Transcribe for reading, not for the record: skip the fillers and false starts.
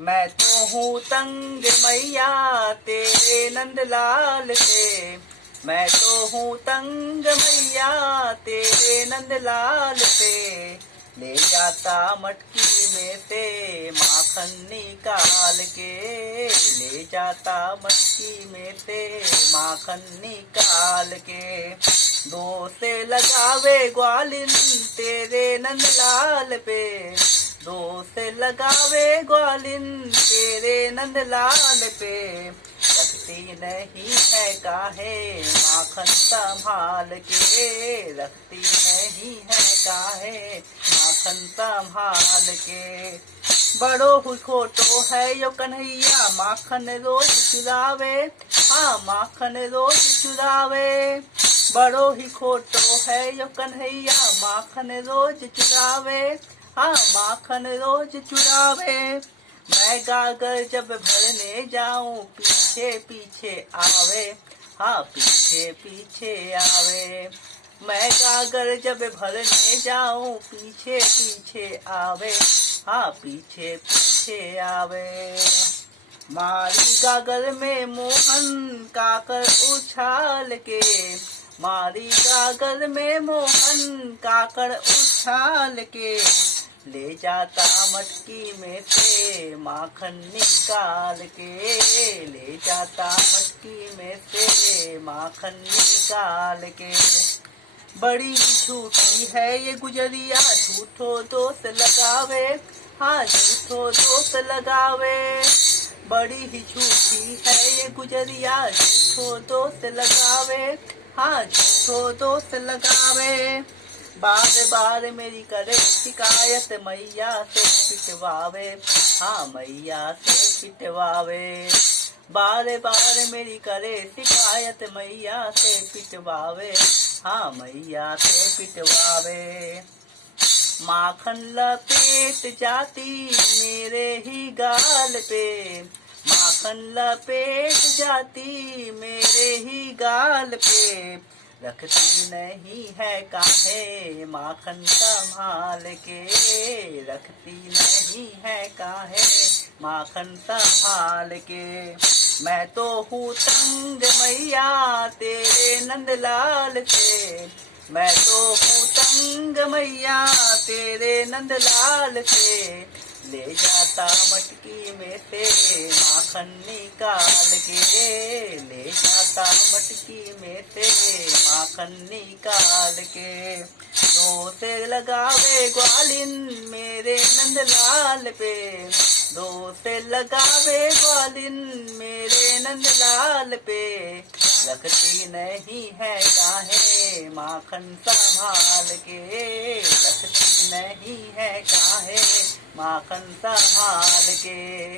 मैं तो हूँ तंग मैया तेरे नंदलाल से। मैं तो हूँ तंग मैया तेरे नंदलाल से। ले जाता मटकी में से माखन निकाल के। ले जाता मटकी में से माखन निकाल के। दो से लगावे ग्वालिन तेरे नंदलाल पे। दो से लगावे ग्वालिन तेरे नंदलाल पे। रखती नहीं है काहे माखन संभाल के। रखती नहीं है काहे माखन संभाल के। बड़ो ही खोटो है यो कन्हैया माखन रोज चुरावे। हाँ माखन रोज चुरावे। बड़ो ही खोटो है यो कन्हैया माखन रोज चुरावे। हाँ माखन रोज चुरावे। मैं गागर जब भरने जाऊं पीछे पीछे आवे। हाँ पीछे पीछे आवे। मैं गागर जब भरने जाऊं पीछे पीछे आवे। हाँ पीछे पीछे आवे। मारी गागर में मोहन काकर उछाल के। मारी गागर में मोहन काकर उछाल के। ले जाता मटकी में से माखन निकाल के। ले जाता मटकी में से माखन निकाल के। बड़ी झूठी है ये गुजरिया झूठो दोष लगावे। हाँ झूठो दोष लगावे। बड़ी ही झूठी है ये गुजरिया झूठो दोष लगावे। हाँ झूठो दोष लगावे। बार बार मेरी करे शिकायत मैया से पिटवावे। हाँ मैया से पिटवावे। बार बार मेरी करे शिकायत मैया से पिटवावे। हाँ मैया से पिटवावे। माखन लपेट जाती मेरे ही गाल पे। माखन लपेट जाती मेरे ही गाल पे। रखती नहीं है काहे माखन संभाल के। रखती नहीं है काहे माखन संभाल के। मैं तो हूँ तंग मैया तेरे नंदलाल से। मैं तो हूँ तंग मैया तेरे नंदलाल से। ले जाता मटकी में से माखन निकाल के। ले जाता मटकी में से माखन निकाल के। दो से लगावे ग्वालिन मेरे नंदलाल पे। दो से लगावे ग्वालिन मेरे नंदलाल पे। रखती नहीं है काहे माखन संभाल के। रखती नहीं है काहे माखन संभाल के।